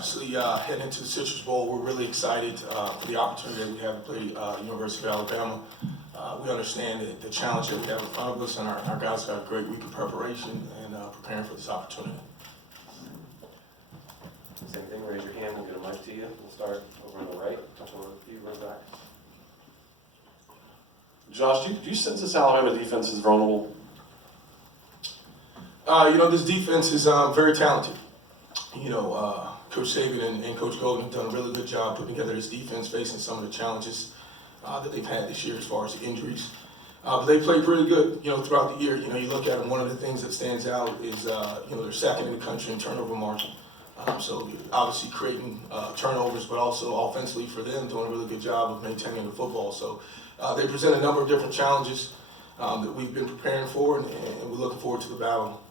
obviously heading into the Citrus Bowl, we're really excited for the opportunity that we have to play University of Alabama. We understand the challenge that we have in front of us, and our guys got a great week of preparation and preparing for this opportunity. Same thing, raise your hand, we'll get a mic to you. We'll start over on the right, couple of you run back. Josh, do you sense this Alabama defense is vulnerable? This defense is very talented. Coach Saban and Coach Golden have done a really good job putting together this defense, facing some of the challenges that they've had this year as far as injuries. But they played pretty good, throughout the year. You look at them, one of the things that stands out is, they're second in the country in turnover margin. So obviously creating turnovers, but also offensively for them doing a really good job of maintaining the football. So they present a number of different challenges that we've been preparing for, and we're looking forward to the battle.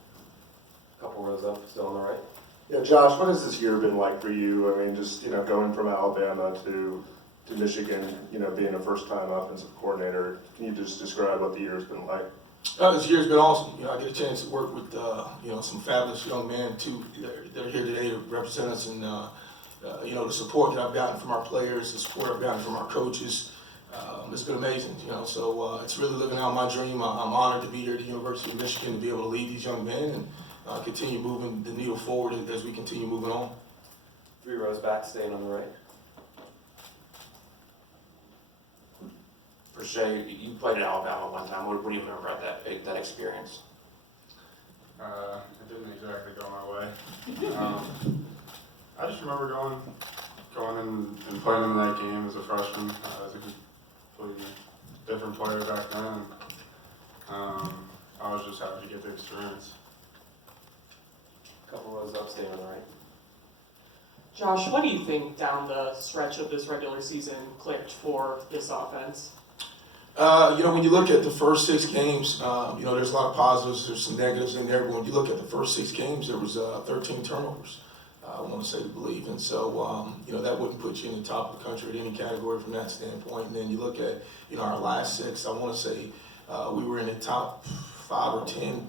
Couple rows up, still on the right. Yeah, Josh, what has this year been like for you? I mean, just, going from Alabama to Michigan, being a first-time offensive coordinator. Can you just describe what the year's been like? This year's been awesome. I get a chance to work with, some fabulous young men, too, that are here today to represent us, and, the support that I've gotten from our players, the support I've gotten from our coaches. It's been amazing, so it's really living out my dream. I'm honored to be here at the University of Michigan to be able to lead these young men and continue moving the needle forward as we continue moving on. 3 rows back, staying on the right. For Shea, you played at Alabama one time. What do you remember about that experience? It didn't exactly go my way. I just remember going in and playing in that game as a freshman. I was a completely different player back then. I was just happy to get the experience. Couple rows up, staying on the right. Josh, what do you think down the stretch of this regular season clicked for this offense? When you look at the first 6 games, there's a lot of positives, there's some negatives in there, but when you look at the first 6 games, there was 13 turnovers, I want to say to believe, and so, that wouldn't put you in the top of the country at any category from that standpoint. And then you look at, our last 6, I want to say we were in the top 5 or 10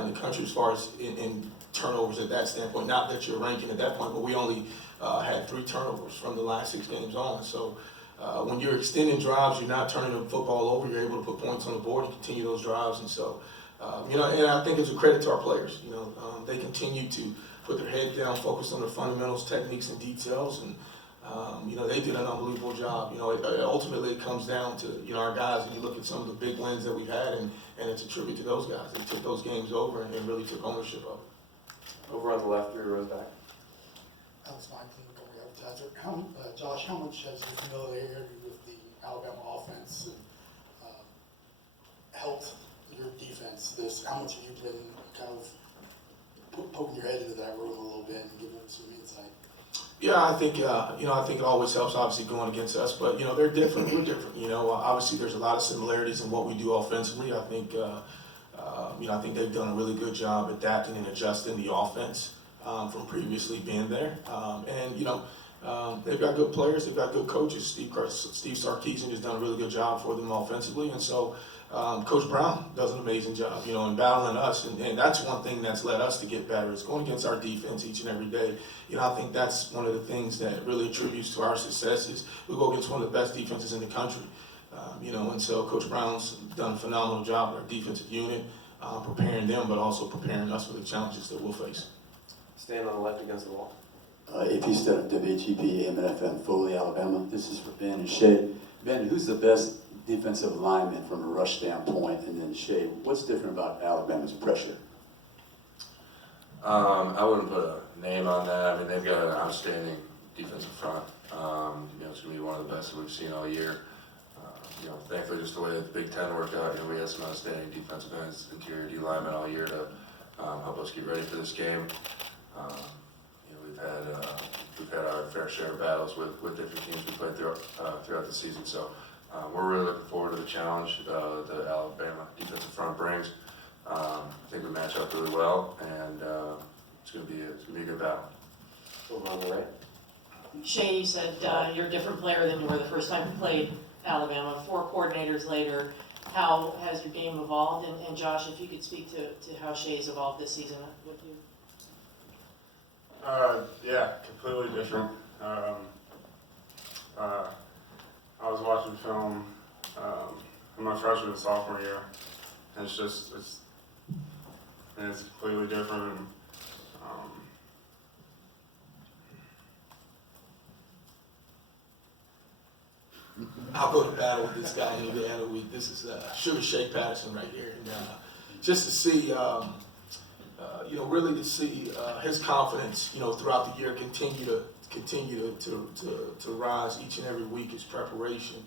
in the country as far as in turnovers at that standpoint. Not that you're ranking at that point, but we only had 3 turnovers from the last 6 games on. So when you're extending drives, you're not turning the football over, you're able to put points on the board and continue those drives. And so, and I think it's a credit to our players. They continue to put their head down, focus on their fundamentals, techniques, and details. And, they did an unbelievable job. Ultimately it comes down to, our guys, and you look at some of the big wins that we've had, and it's a tribute to those guys. They took those games over and really took ownership of it. Over on the left, 3 rows back. Alex Michael, advertiser. Josh, how much has your familiarity with the Alabama offense helped your defense? How much have you been kind of poking your head into that room a little bit and giving them some insight? Yeah, I think it always helps, obviously, going against us, but, they're different. We're different. Obviously there's a lot of similarities in what we do offensively. I think, I think they've done a really good job adapting and adjusting the offense from previously being there. They've got good players, they've got good coaches. Steve Sarkisian has done a really good job for them offensively, and so Coach Brown does an amazing job, in battling us, and that's one thing that's led us to get better. It's going against our defense each and every day. I think that's one of the things that really attributes to our success is we go against one of the best defenses in the country, and so Coach Brown's done a phenomenal job with our defensive unit, preparing them, but also preparing us for the challenges that we'll face. Stand on the left against the wall. AP Stud, WHEP, MNFM, Foley, Alabama. This is for Ben and Shea. Ben, who's the best defensive lineman from a rush standpoint? And then Shea, what's different about Alabama's pressure? I wouldn't put a name on that. I mean, they've got an outstanding defensive front. It's going to be one of the best that we've seen all year. Thankfully, just the way that the Big Ten worked out, we had some outstanding defensive ends, interior D linemen all year to help us get ready for this game. We've had our fair share of battles with different teams we played throughout the season. So we're really looking forward to the challenge the Alabama defensive front brings. I think we match up really well, and it's going to be a good battle. Over on the right. Shea, you said you're a different player than you were the first time you played Alabama. 4 coordinators later, how has your game evolved? And Josh, if you could speak to how Shea's evolved this season with you. Yeah, completely different. I was watching film in my freshman and sophomore year, and it's completely different. And, I'll go to battle with this guy any day of the week. This is Shea Patterson right here. And just to see, really to see his confidence, throughout the year continue to rise each and every week, his preparation,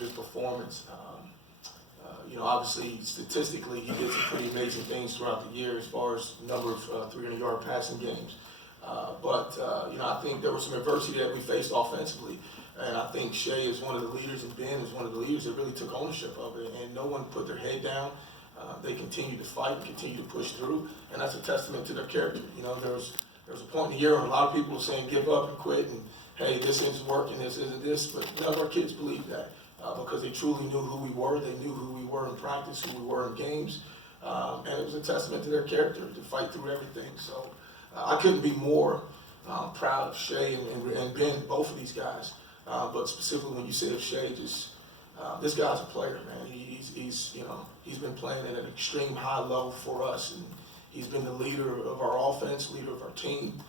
his performance. Obviously, statistically, he did some pretty amazing things throughout the year as far as number of 300-yard passing games. But I think there was some adversity that we faced offensively. And I think Shea is one of the leaders, and Ben is one of the leaders that really took ownership of it. And no one put their head down. They continued to fight and continue to push through. And that's a testament to their character. There was a point in the year when a lot of people were saying give up and quit and, hey, this isn't working, this isn't this. But none of our kids believed that because they truly knew who we were. They knew who we were in practice, who we were in games. And it was a testament to their character to fight through everything. So I couldn't be more proud of Shea and Ben, both of these guys. But specifically when you say of Shea, this guy's a player, man. He's been playing at an extreme high level for us, and he's been the leader of our offense, leader of our team.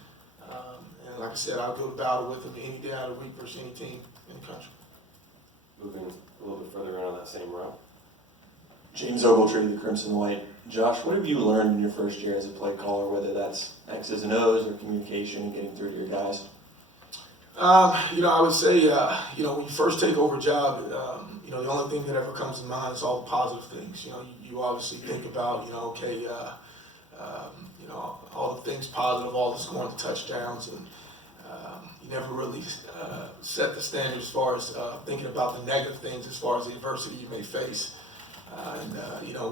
And like I said, I'll go to battle with him any day out of the week versus any team in the country. Moving a little bit further in on that same row. James Ogletree, the Crimson White. Josh, what have you learned in your first year as a play caller, whether that's X's and O's or communication and getting through to your guys? I would say, when you first take over a job, the only thing that ever comes to mind is all the positive things. You obviously think about, all the things positive, all the scoring, the touchdowns, and you never really set the standard as far as thinking about the negative things as far as the adversity you may face.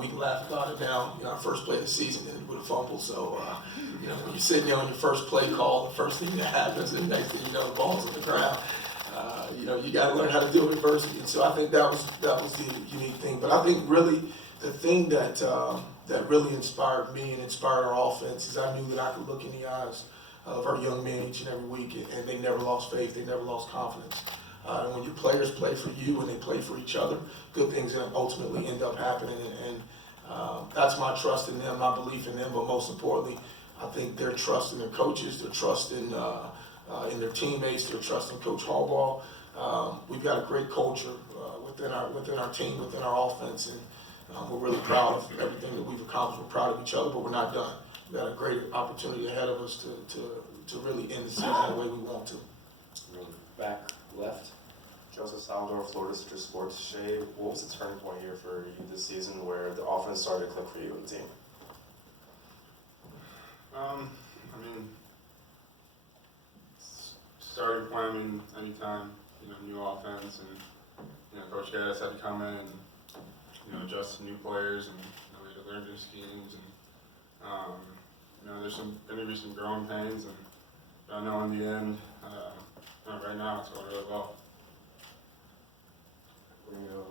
We can laugh about it now. Our first play of the season ended with a fumble. So, when you're sitting there on your first play call, the first thing that happens, and the next thing you know, the ball's on the ground. You got to learn how to deal with adversity. And so I think that was the unique thing. But I think really the thing that really inspired me and inspired our offense is I knew that I could look in the eyes of our young men each and every week, and they never lost faith. They never lost confidence. And when your players play for you and they play for each other, good things ultimately end up happening. And that's my trust in them, my belief in them. But most importantly, I think their trust in their coaches, their trust in their teammates, their trust in Coach Harbaugh. We've got a great culture within our team, within our offense, and we're really proud of everything that we've accomplished. We're proud of each other, but we're not done. We've got a great opportunity ahead of us to really end the season the way we want to. Back left. Joseph Salvador, Florida Citrus Sports. Shea, what was the turning point here for you this season where the offense started to click for you and the team? Started playing anytime, new offense, and Coach Gattis had to come in and adjust to new players, and we had to learn new schemes, and there's gonna be some growing pains, and I know in the end, right now it's going really well. We're going to go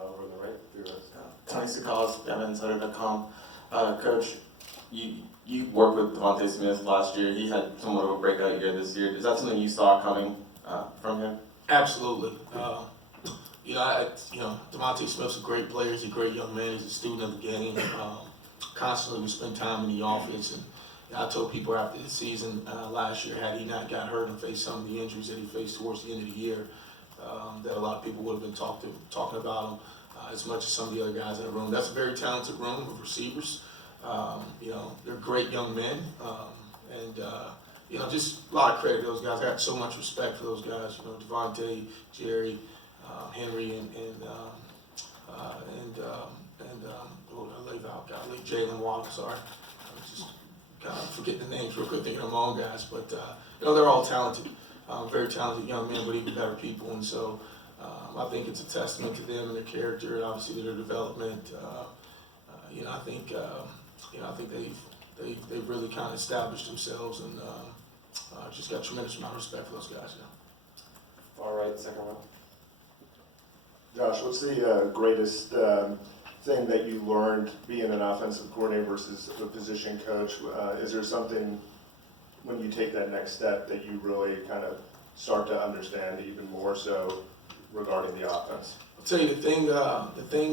over to the right through us. Tony Sakalas, BamaInsider.com. Coach, you worked with Devontae Smith last year. He had somewhat of a breakout year this year. Is that something you saw coming from him? Absolutely. Devontae Smith's a great player. He's a great young man. He's a student of the game. Constantly we spend time in the office, and I told people after the season last year, had he not got hurt and faced some of the injuries that he faced towards the end of the year, that a lot of people would have been talking about him as much as some of the other guys in the room. That's a very talented room of receivers. They're great young men, and just a lot of credit to those guys. I got so much respect for those guys. Devontae, Jerry, Henry, and I leave out guy, Jalen Waddle. Sorry, I just kind of forgetting the names real quick, thinking of my own guys. But they're all talented, very talented young men, but even better people. And so I think it's a testament to them and their character, and obviously their development. I think they've really kind of established themselves, and just got a tremendous amount of respect for those guys. Far right, second row. Josh, what's the greatest thing that you learned being an offensive coordinator versus a position coach? Is there something when you take that next step that you really kind of start to understand even more so regarding the offense? I'll tell you the thing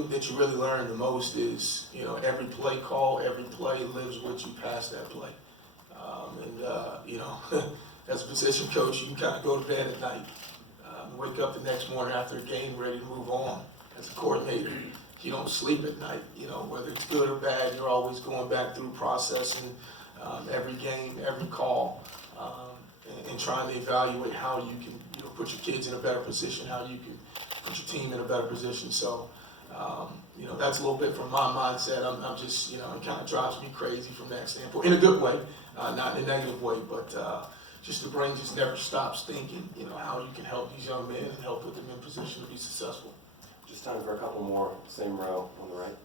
that you really learn the most is, every play call, every play lives with you past that play. As a position coach, you can kind of go to bed at night, wake up the next morning after a game ready to move on. As a coordinator, you don't sleep at night, whether it's good or bad, you're always going back through processing every game, every call, and trying to evaluate how you can, put your kids in a better position, how you can put your team in a better position. So, that's a little bit from my mindset. I'm just, it kind of drives me crazy from that standpoint, in a good way, not in a negative way, but just the brain just never stops thinking, how you can help these young men and help put them in position to be successful. Just time for a couple more, same row on the right.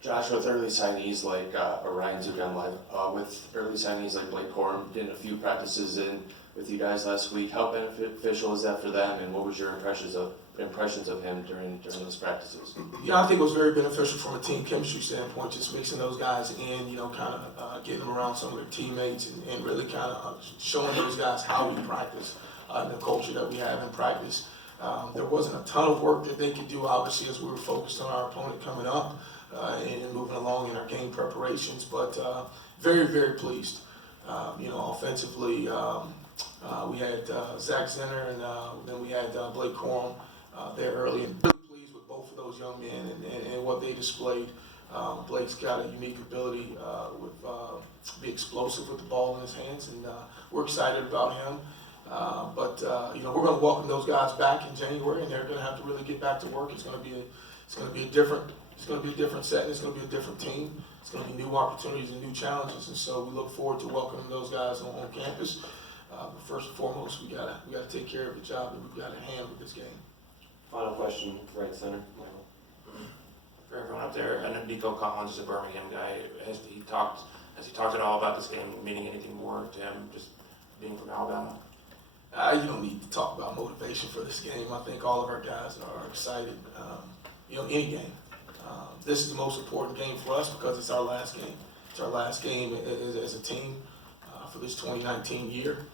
Josh, with early signees like Ryan Zugemla, with early signees like Blake Corum, getting a few practices in with you guys last week, how beneficial is that for them, and what was your impressions of him during those practices? I think it was very beneficial from a team chemistry standpoint, just mixing those guys in, kind of getting them around some of their teammates and really kind of showing those guys how we practice and the culture that we have in practice. There wasn't a ton of work that they could do, obviously, as we were focused on our opponent coming up and moving along in our game preparations, but very, very pleased. Offensively, we had Zach Zenner and then we had Blake Corum there early, and really pleased with both of those young men and what they displayed. Blake's got a unique ability to be explosive with the ball in his hands, and we're excited about him. But we're going to welcome those guys back in January, and they're going to have to really get back to work. It's going to be a different setting. It's going to be a different team. It's going to be new opportunities and new challenges, and so we look forward to welcoming those guys on campus. But first and foremost, we gotta take care of the job that we've got at hand with this game. Final question, right center, Michael. For everyone up there, I know Nico Collins is a Birmingham guy. Has he talked at all about this game, meaning anything more to him, just being from Alabama? You don't need to talk about motivation for this game. I think all of our guys are excited. Any game. This is the most important game for us because it's our last game. It's our last game as a team for this 2019 year.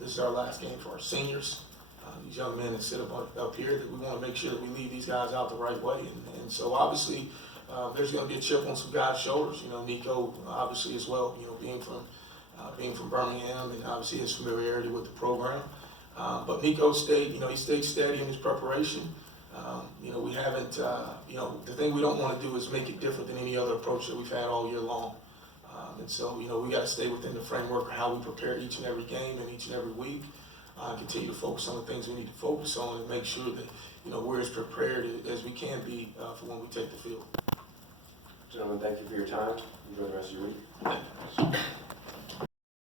This is our last game for our seniors. These young men that sit up here, that we want to make sure that we lead these guys out the right way. And so obviously there's going to be a chip on some guys' shoulders. Nico obviously as well, being from Birmingham, and obviously his familiarity with the program. But Nico stayed steady in his preparation. We haven't, the thing we don't want to do is make it different than any other approach that we've had all year long. And so, we got to stay within the framework of how we prepare each and every game and each and every week. Continue to focus on the things we need to focus on and make sure that, we're as prepared as we can be for when we take the field. Gentlemen, thank you for your time. Enjoy the rest of your week. Thank you.